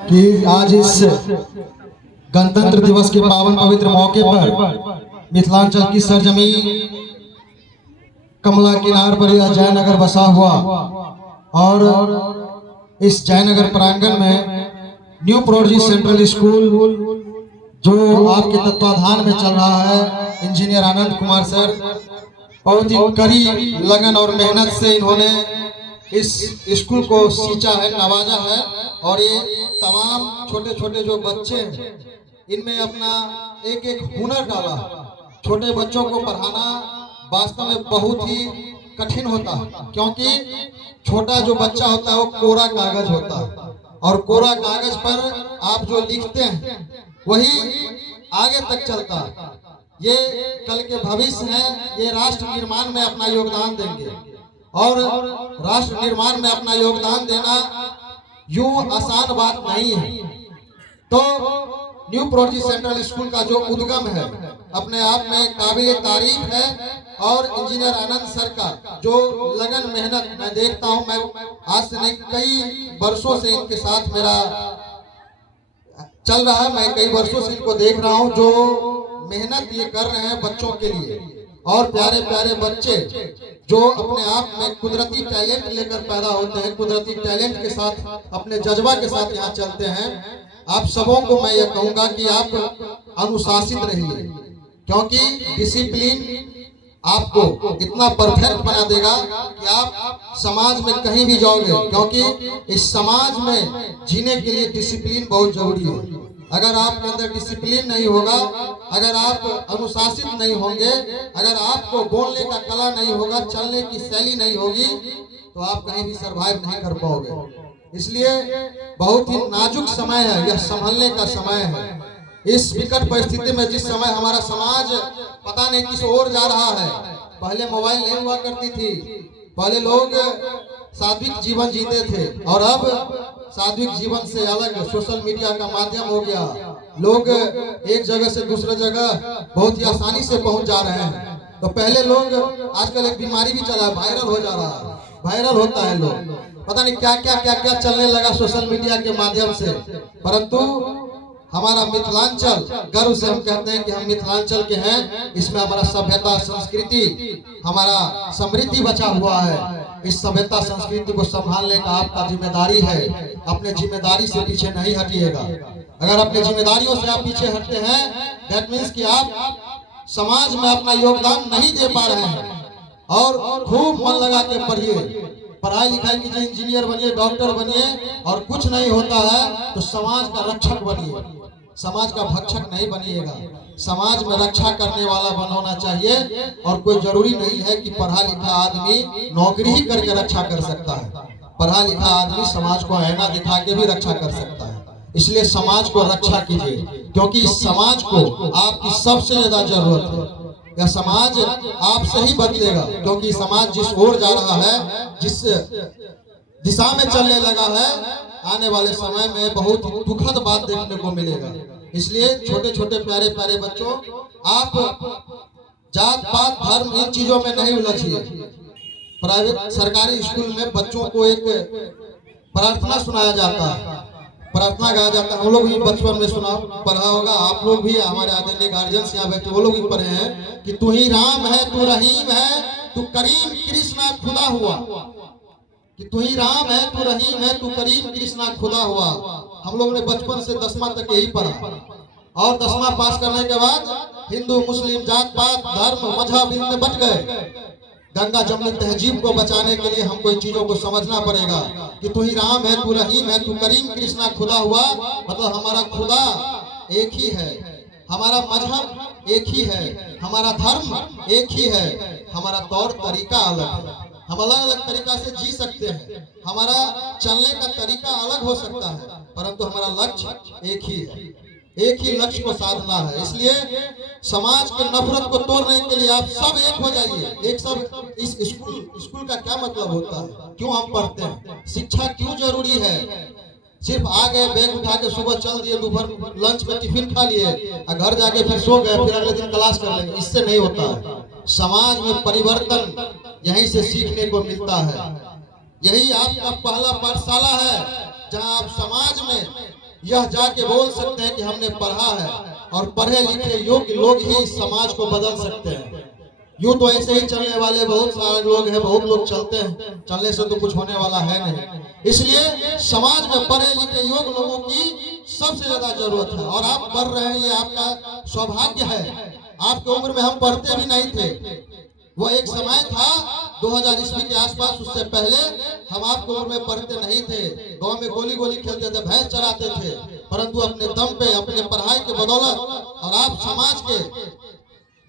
कि आज इस गणतंत्र दिवस के पावन पवित्र मौके पर मिथिलांचल की सरजमीन कमला किनार पर यह जयनगर बसा हुआ और इस जयनगर प्रांगण में न्यू प्रोडजी सेंट्रल स्कूल जो आपके तत्वाधान में चल रहा है, इंजीनियर आनंद कुमार सर बहुत ही कड़ी लगन और मेहनत से इन्होंने इस स्कूल को सींचा है, नवाजा है। और ये तमाम छोटे छोटे जो बच्चे हैं इनमें अपना एक एक हुनर डाला। छोटे बच्चों को पढ़ाना वास्तव में बहुत ही कठिन होता है, क्योंकि छोटा जो बच्चा होता है वो कोरा कागज होता है और कोरा कागज पर आप जो लिखते हैं वही आगे तक चलता है। ये कल के भविष्य है, ये राष्ट्र निर्माण में अपना योगदान देंगे और राष्ट्र निर्माण में अपना योगदान देना यूं आसान बात नहीं है। तो न्यू प्रोडजी सेंट्रल स्कूल का जो उद्गम है अपने आप में काबिल तारीफ है और इंजीनियर आनंद सर का जो लगन मेहनत मैं देखता हूं, मैं आज से नहीं कई वर्षों से इनके साथ मेरा चल रहा है, मैं कई वर्षों से इनको देख रहा हूं जो मेहनत ये कर रहे हैं बच्चों के लिए। और प्यारे प्यारे बच्चे जो अपने आप में कुदरती टैलेंट लेकर पैदा होते हैं, कुदरती टैलेंट के साथ अपने जज्बा के साथ यहाँ चलते हैं। आप सबों को मैं ये कहूंगा कि आप अनुशासित रहिए, क्योंकि डिसिप्लिन आपको इतना परफेक्ट बना देगा कि आप समाज में कहीं भी जाओगे, क्योंकि इस समाज में जीने के लिए डिसिप्लिन बहुत जरूरी है। अगर आपके अंदर डिसिप्लिन नहीं होगा, अगर आप अनुशासित नहीं होंगे, अगर आपको बोलने का कला नहीं होगा, चलने की शैली नहीं होगी, तो आप कहीं भी सरवाइव नहीं कर पाओगे। इसलिए बहुत ही नाजुक समय है, यह संभलने का समय है। इस विकट परिस्थिति में जिस समय हमारा समाज पता नहीं किस ओर जा रहा है, पहले मोबाइल नहीं हुआ करती थी, पहले लोग सात्विक जीवन जीते थे और अब सात्विक जीवन से अलग सोशल मीडिया का माध्यम हो गया। लोग एक जगह से दूसरे जगह बहुत ही आसानी से पहुंच जा रहे हैं। तो पहले लोग, आजकल एक बीमारी भी चला है, वायरल हो जा रहा है, वायरल होता है, लोग पता नहीं क्या क्या क्या क्या चलने लगा सोशल मीडिया के माध्यम से। परंतु हमारा मिथिलांचल, गर्व से हम कहते हैं कि हम मिथिलांचल के हैं। इसमें हमारा सभ्यता संस्कृति, हमारा समृद्धि बचा हुआ है। इस सभ्यता संस्कृति को संभालने का आपका जिम्मेदारी है। अपने जिम्मेदारी से पीछे नहीं हटिएगा। अगर अपने जिम्मेदारियों से आप पीछे हटते हैं, दैट मीन्स कि आप समाज में अपना योगदान नहीं दे पा रहे हैं। और खूब मन लगा के पढ़िए, पढ़ाई लिखाई कीजिए, इंजीनियर बनिए, डॉक्टर बनिए, और कुछ नहीं होता है तो समाज का रक्षक बनिए, समाज का भक्षक नहीं बनिएगा। समाज में रक्षा करने वाला बनना चाहिए। और कोई जरूरी नहीं है कि पढ़ा लिखा आदमी नौकरी ही करके रक्षा कर सकता है। पढ़ा लिखा आदमी समाज को आईना दिखा के भी रक्षा कर सकता है। इसलिए समाज को रक्षा कीजिए, क्योंकि इस समाज को आपकी सबसे ज्यादा जरूरत है। यह समाज आपसे ही बदलेगा, क्योंकि समाज जिस ओर जा रहा है, जिस दिशा में चलने लगा है, आने वाले समय में बहुत दुखद बात देखने को मिलेगा। इसलिए छोटे छोटे प्यारे प्यारे बच्चों, आप जात पात धर्म इन चीजों में नहीं उलझिए। प्राइवेट सरकारी स्कूल में बच्चों को एक प्रार्थना सुनाया जाता है, प्रार्थना गाया जाता है। हम लोग भी बचपन में सुना पढ़ा होगा, आप लोग भी, हमारे आदरणीय गार्जियंस यहाँ बैठे वो लोग भी पढ़े हैं कि तू ही राम है, तू रहीम है, तू करीम कृष्णा खुदा हुआ। कि तू ही राम है, तू रहीम है, तू करीम कृष्णा खुदा हुआ। हम लोग ने बचपन से 10वां तक यही पढ़ा, और 10वां पास करने के बाद हिंदू मुस्लिम जात पात धर्म मजहब इनमें बट गए। गंगा जमुनी तहजीब को बचाने के लिए हमको इन चीजों को समझना पड़ेगा कि तू ही राम है, तू रहीम है, तू करीम कृष्णा खुदा हुआ। मतलब हमारा खुदा एक ही है, हमारा मजहब एक ही है, हमारा धर्म एक ही है, हमारा तौर तरीका अलग है। हम अलग अलग तरीका से जी सकते हैं, हमारा चलने का तरीका अलग हो सकता है, परंतु हमारा लक्ष्य एक ही है, एक ही लक्ष्य को साधना है। इसलिए समाज के नफरत को तोड़ने के लिए आप सब एक हो जाइए। एक सब, इस स्कूल का क्या मतलब होता है, क्यों हम पढ़ते हैं, शिक्षा क्यों जरूरी है। सिर्फ आ गए, बैग उठा के सुबह चल दिए, दोपहर लंच में टिफिन खा लिए, घर जाके फिर सो गए, फिर अगले दिन क्लास कर लेंगे, इससे नहीं होता है। समाज में परिवर्तन यहीं से सीखने को मिलता है। यही आपका पहला पाठशाला है, जहां आप समाज में यह जाके बोल सकते हैं कि हमने पढ़ा है, और पढ़े लिखे योग्य लोग ही इस समाज को बदल सकते हैं। यूं तो ऐसे ही चलने वाले बहुत सारे लोग हैं, बहुत लोग चलते हैं, चलने से तो कुछ होने वाला है नहीं। इसलिए समाज में पढ़े लिखे योग्य लोगों की सबसे ज्यादा जरूरत है, और आप पढ़ रहे हैं, ये आपका सौभाग्य है। आपकी उम्र में हम पढ़ते भी नहीं थे, वो एक समय था 2000 ईस्वी के आसपास, उससे पहले हम आपकी उम्र में पढ़ते नहीं थे, गांव में गोली गोली खेलते थे, भैंस चराते थे, परंतु अपने दम पे, अपने पढ़ाई के बदौलत और आप समाज के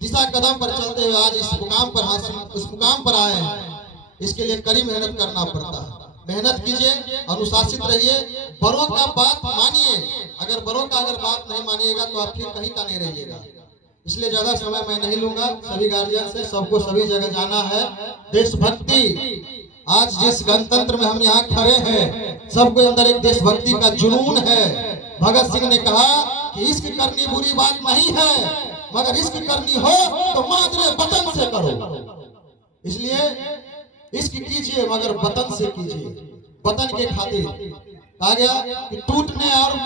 दिशा कदम पर चलते हुए आज इस मुकाम पर आए हैं। इसके लिए कड़ी मेहनत करना पड़ता है। मेहनत कीजिए, अनुशासित रहिए, बड़ों का बात मानिए। अगर बड़ों का बात नहीं मानिएगा तो आप फिर कहीं का नहीं रहिएगा। इसलिए ज्यादा समय मैं नहीं लूंगा। सभी गार्जियन से सबको सभी जगह जाना है। देशभक्ति, आज जिस गणतंत्र में हम यहाँ खड़े हैं, सबके अंदर एक देशभक्ति का जुनून है। भगत सिंह ने कहा कि इश्क करनी बुरी बात नहीं है, मगर इश्क करनी हो तो मादरे वतन से करो। इसलिए इश्क कीजिए मगर वतन से कीजिए, वतन के खातिर। कहा गया कि टूटने और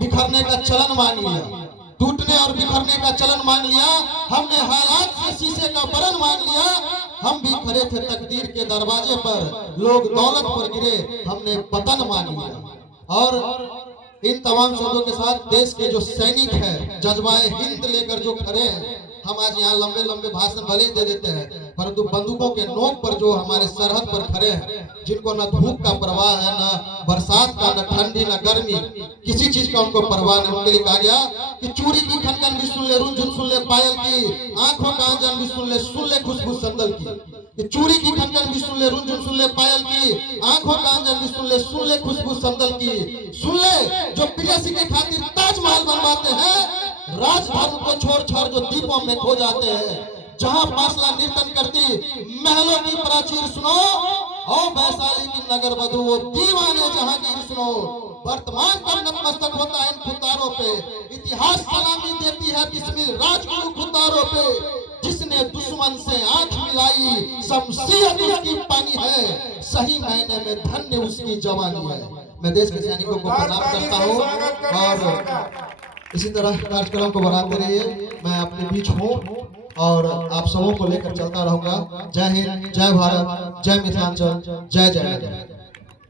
बिखरने का चलन मान लिया, टूटने और बिखरने का चलन मान लिया, हमने हालात से शीशे का बरन मान लिया। हम भी खड़े थे तकदीर के दरवाजे पर, लोग दौलत पर गिरे, हमने वतन मान लिया। और इन तमाम शब्दों के साथ देश के जो सैनिक हैं, जज्बाए हिंद लेकर जो खड़े हैं, हम आज यहाँ लंबे लंबे भाषण भले ही दे देते हैं, परंतु बंदूकों के नोक पर जो हमारे सरहद पर खड़े हैं, जिनको न धूप का परवाह है, न बरसात का, न ठंडी, न गर्मी, किसी चीज का उनको परवाह नहीं। उनके लिए कहा गया कि चूड़ी की खनखन भी सुन ले, रुंझुन सुन ले पायल की, आंखों का आंजन भी सुन ले खुशबू संदल की। चूड़ी की खनखन भी सुन ले, रुंझुन सुन ले पायल की, आंखों का आंजन भी सुन ले खुशबू संदल की। सुन ले जो प्रेयसी के खातिर ताजमहल बनवाते हैं, राजधर्म को छोड़ जो दीपों में खो जाते हैं, जहां फासला निर्तन करती महलों की प्राचीर सुनो, और वैशाली की नगर वधु वो दीवाने जहांगीर सुनो। वर्तमान पर नतमस्तक होता है इन खुदारों पे, इतिहास सलामी देती है बिस्मिल राजगुरु खुदारों पे। जिसने दुश्मन से आंख मिलाई, शमशीर उसकी पानी है, सही मायने में धन्य उसकी जवानी है। मैं देश के सैनिकों को प्रणाम करता हूँ, और इसी तरह कार्यक्रम को बनाते रहिए। मैं अपने बीच हूँ और आप सबों को लेकर चलता रहूंगा। जय हिंद, जय भारत, जय मिथिलांचल, जय जय।